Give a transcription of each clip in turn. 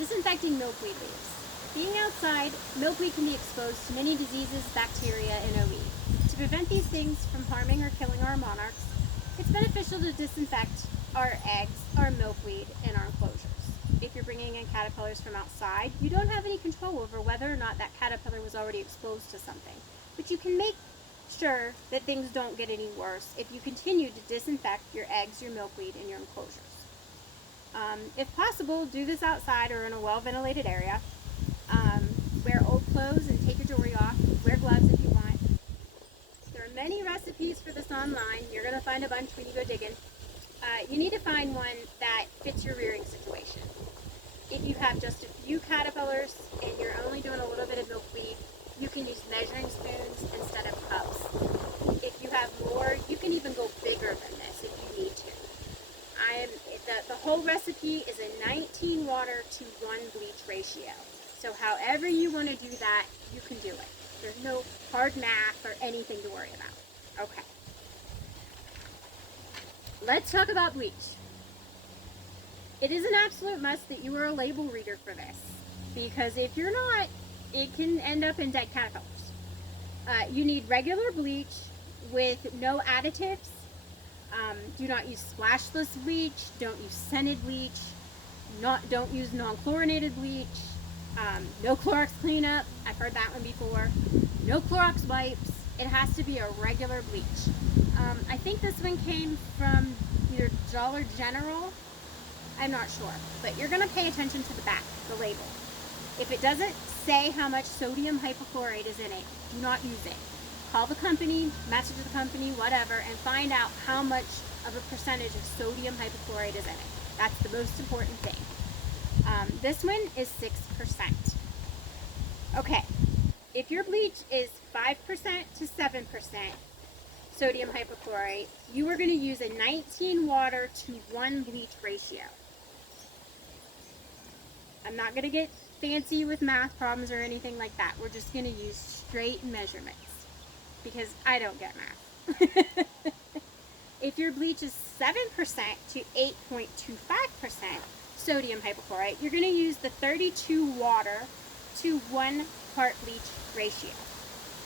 Disinfecting milkweed leaves. Being outside, milkweed can be exposed to many diseases, bacteria, and OE. To prevent these things from harming or killing our monarchs, it's beneficial to disinfect our eggs, our milkweed, and our enclosures. If you're bringing in caterpillars from outside, you don't have any control over whether or not that caterpillar was already exposed to something, but you can make sure that things don't get any worse if you continue to disinfect your eggs, your milkweed, and your enclosures. If possible, do this outside or in a well-ventilated area. Wear old clothes and take your jewelry off. Wear gloves if you want. There are many recipes for this online. You're going to find a bunch when you go digging. You need to find one that fits your rearing situation. If you have just a few caterpillars and you're only doing a little bit of milkweed, you can use measuring spoons instead of cups. If you have more, you can even go bigger than this if you need to. The whole recipe is a 19 water to 1 bleach ratio. So however you want to do that, you can do it. There's no hard math or anything to worry about. Okay. Let's talk about bleach. It is an absolute must that you are a label reader for this, because if you're not, it can end up in dead caterpillars. You need regular bleach with no additives. Do not use splashless bleach. Don't use scented bleach. Don't use non-chlorinated bleach. No Clorox cleanup. I've heard that one before. No Clorox wipes. It has to be a regular bleach. I think this one came from either Dollar General. I'm not sure, but you're going to pay attention to the back, the label. If it doesn't say how much sodium hypochlorite is in it, do not use it. Call the company, message the company, whatever, and find out how much of a percentage of sodium hypochlorite is in it. That's the most important thing. This one is 6%. Okay, if your bleach is 5% to 7% sodium hypochlorite, you are going to use a 19 water to 1 bleach ratio. I'm not going to get fancy with math problems or anything like that. We're just going to use straight measurements because I don't get math. If your bleach is 7% to 8.25% sodium hypochlorite, you're going to use the 32 water to 1 part bleach ratio.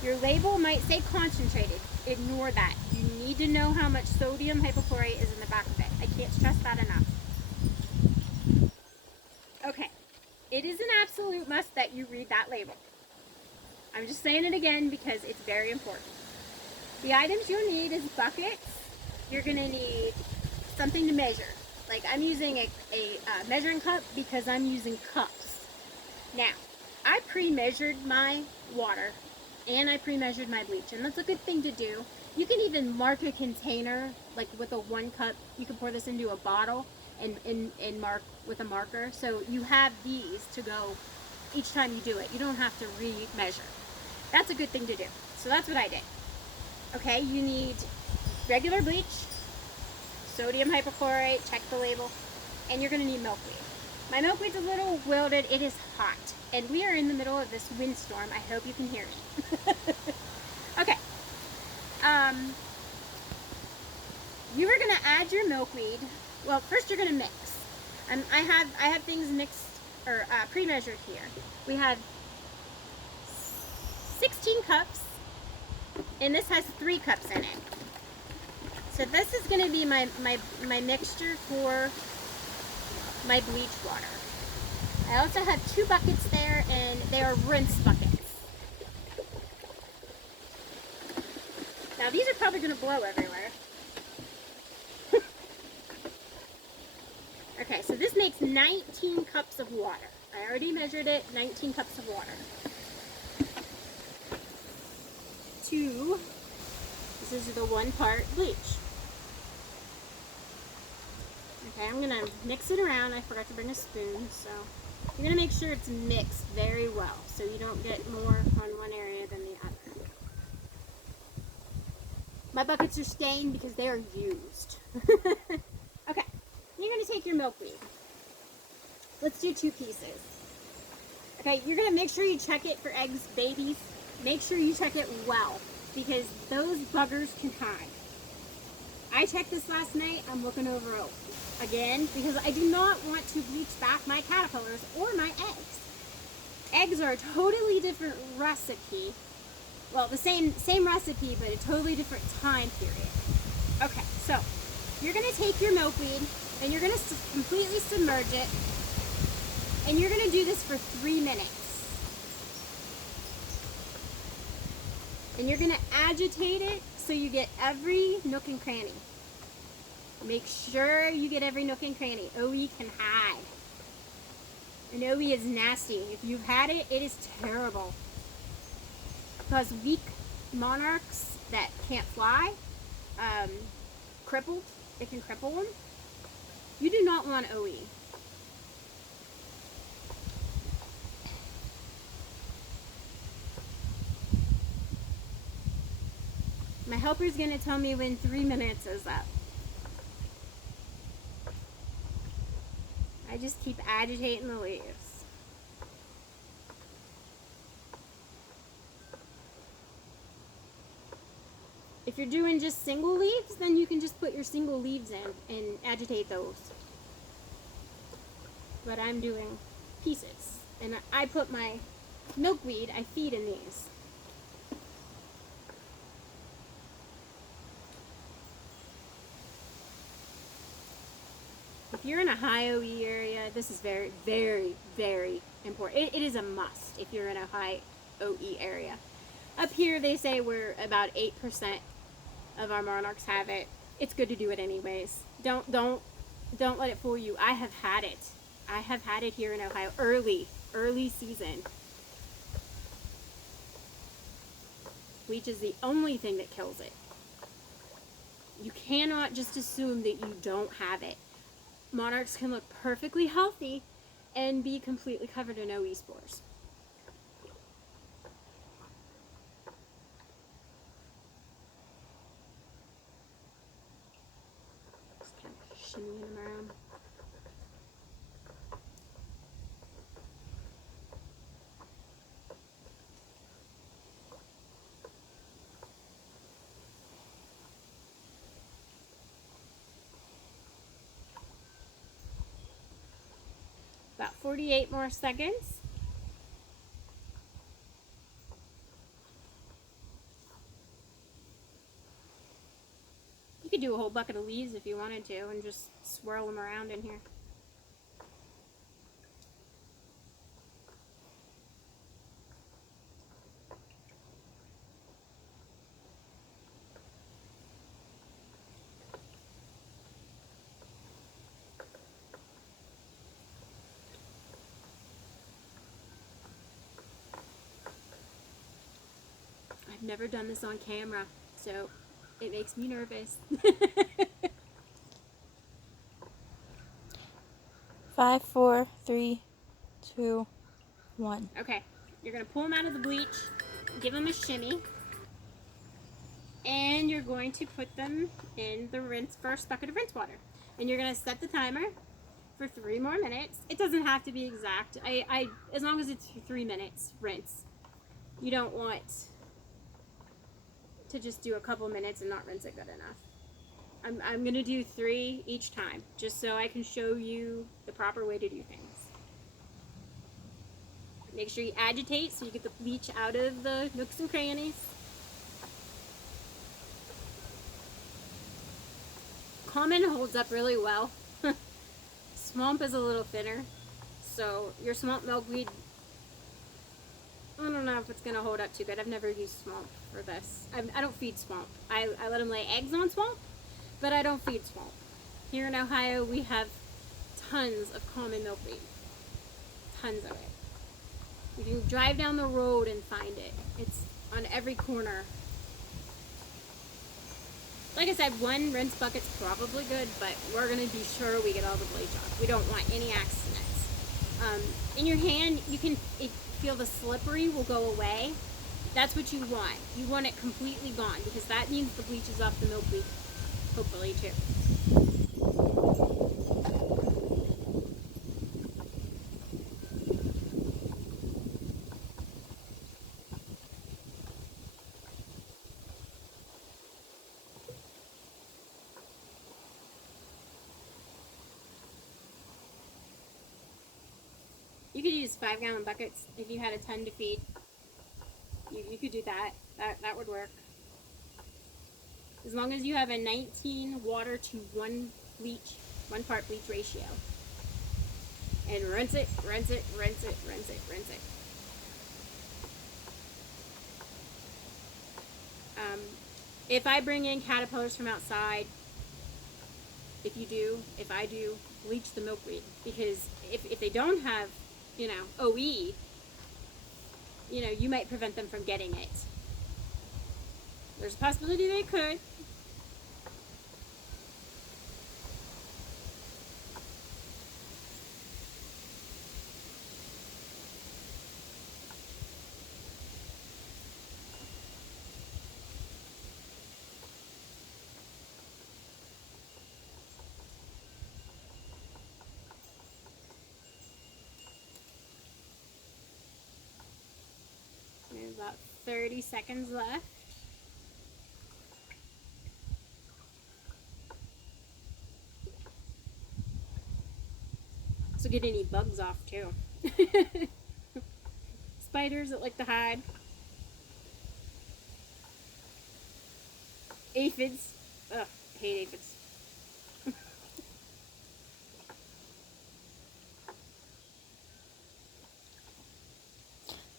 Your label might say concentrated. Ignore that. You need to know how much sodium hypochlorite is in the back of it. I can't stress that enough. Okay. It is an absolute must that you read that label. I'm just saying it again because it's very important. The items you'll need is buckets. You're going to need something to measure. Like I'm using a measuring cup because I'm using cups. Now, I pre-measured my water and I pre-measured my bleach, and that's a good thing to do. You can even mark a container, like with a 1 cup. You can pour this into a bottle and mark with a marker. So you have these to go each time you do it. You don't have to re-measure. That's a good thing to do. So that's what I did. Okay, you need regular bleach, sodium hypochlorite, check the label, and you're going to need milkweed. My milkweed's a little wilted. It is hot, and we are in the middle of this windstorm. I hope you can hear me. Okay. You are going to add your milkweed. Well, first you're going to mix. I have things mixed or pre-measured here. We have 16 cups, and this has 3 cups in it. So this is going to be my mixture for my bleach water. I also have 2 buckets there, and they are rinse buckets. Now these are probably going to blow everywhere. Okay, so this makes 19 cups of water. I already measured it, 19 cups of water. This is the 1 part bleach. Okay, I'm gonna mix it around. I forgot to bring a spoon, so you're gonna make sure it's mixed very well so you don't get more on one area than the other. My buckets are stained because they are used. Okay, you're gonna take your milkweed. Let's do 2 pieces. Okay, you're gonna make sure you check it for eggs, babies. Make sure you check it well because those buggers can hide. I checked this last night. I'm looking over again, because I do not want to bleach back my caterpillars or my eggs. Eggs are a totally different recipe. Well, the same recipe, but a totally different time period. Okay, so you're going to take your milkweed and you're going to completely submerge it, and you're going to do this for 3 minutes. And you're going to agitate it so you get every nook and cranny. Make sure you get every nook and cranny. OE can hide. And OE is nasty. If you've had it, it is terrible. Because weak monarchs that can't fly, crippled, it can cripple them. You do not want OE. My helper's going to tell me when 3 minutes is up. I just keep agitating the leaves. If you're doing just single leaves, then you can just put your single leaves in and agitate those. But I'm doing pieces. And I put my milkweed, I feed in these. If you're in a high OE area, this is very, very, very important. It is a must if you're in a high OE area. Up here, they say we're about 8% of our monarchs have it. It's good to do it anyways. Don't let it fool you. I have had it. I have had it here in Ohio early season. Bleach is the only thing that kills it. You cannot just assume that you don't have it. Monarchs can look perfectly healthy and be completely covered in OE spores. Just kind of shimmying them around. About 48 more seconds. You could do a whole bucket of leaves if you wanted to and just swirl them around in here. I've never done this on camera, so it makes me nervous. 5, 4, 3, 2, 1. Okay, you're going to pull them out of the bleach, give them a shimmy, and you're going to put them in the first bucket of rinse water. And you're going to set the timer for 3 more minutes. It doesn't have to be exact. As long as it's 3 minutes, rinse. You don't want to just do a couple minutes and not rinse it good enough. I'm going to do 3 each time, just so I can show you the proper way to do things. Make sure you agitate so you get the bleach out of the nooks and crannies. Common holds up really well. Swamp is a little thinner, so your swamp milkweed, I don't know if it's going to hold up too good. I've never used swamp for this. I don't feed swamp. I let them lay eggs on swamp, but I don't feed swamp. Here in Ohio, we have tons of common milkweed. Tons of it. You can drive down the road and find it. It's on every corner. Like I said, 1 rinse bucket's probably good, but we're going to be sure we get all the bleach off. We don't want any accidents. In your hand, you can feel the slippery will go away. That's what you want. You want it completely gone, because that means the bleach is off the milkweed, hopefully, too. could use 5-gallon buckets if you had a ton to feed. You could do that. That would work. As long as you have a 19 water to 1 part bleach ratio. And rinse it, rinse it, rinse it, rinse it, rinse it. If I bring in caterpillars from outside, if I do, bleach the milkweed. Because if they don't have, OE, you might prevent them from getting it. There's a possibility they could. There's about 30 seconds left. So get any bugs off too. Spiders that like to hide. Aphids. Ugh, I hate aphids.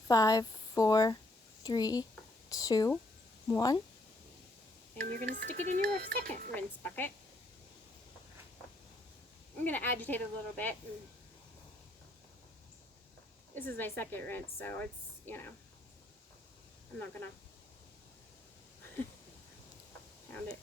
5, 4, 3, 2, 1. And you're going to stick it in your second rinse bucket. I'm going to agitate it a little bit. And this is my second rinse, so it's, I'm not going to pound it.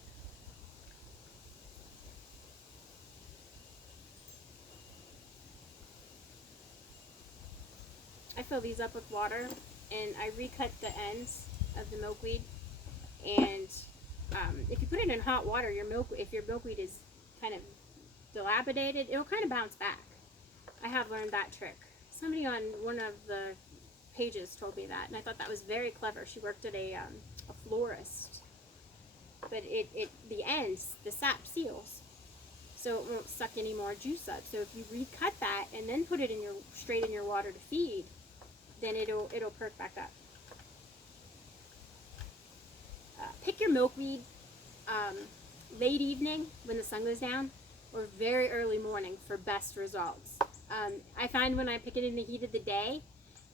I fill these up with water, and I recut the ends of the milkweed. And if you put it in hot water, if your milkweed is kind of dilapidated, it'll kind of bounce back. I have learned that trick. Somebody on one of the pages told me that, and I thought that was very clever. She worked at a florist, but the ends, the sap seals, so it won't suck any more juice up. So if you recut that and then put it straight in your water to feed, then it'll perk back up. Pick your milkweed late evening when the sun goes down, or very early morning for best results. I find when I pick it in the heat of the day,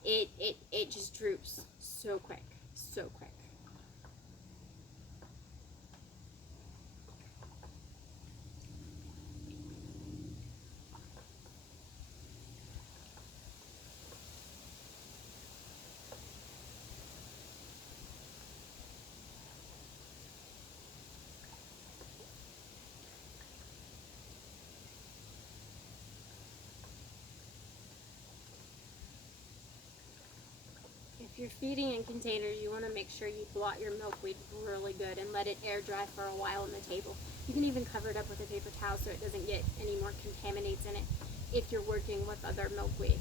it just droops so quick, so quick. If you're feeding in containers, you want to make sure you blot your milkweed really good and let it air dry for a while on the table. You can even cover it up with a paper towel so it doesn't get any more contaminants in it if you're working with other milkweed.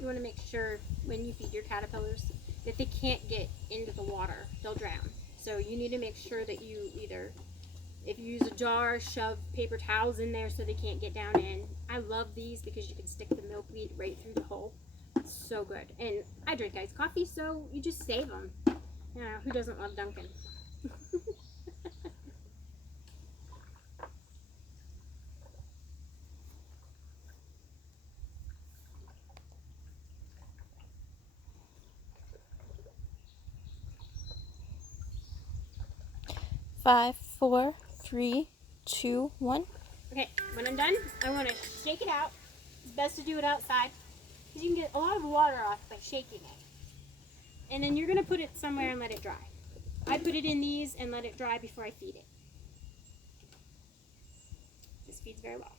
You want to make sure when you feed your caterpillars that they can't get into the water. They'll drown. So you need to make sure that you either, if you use a jar, shove paper towels in there so they can't get down in. I love these because you can stick the milkweed right through the hole. It's so good. And I drink iced coffee, so you just save them. Who doesn't love Dunkin'? 5, 4, 3, 2, 1. Okay, when I'm done, I want to shake it out. It's best to do it outside because you can get a lot of water off by shaking it. And then you're going to put it somewhere and let it dry. I put it in these and let it dry before I feed it. This feeds very well.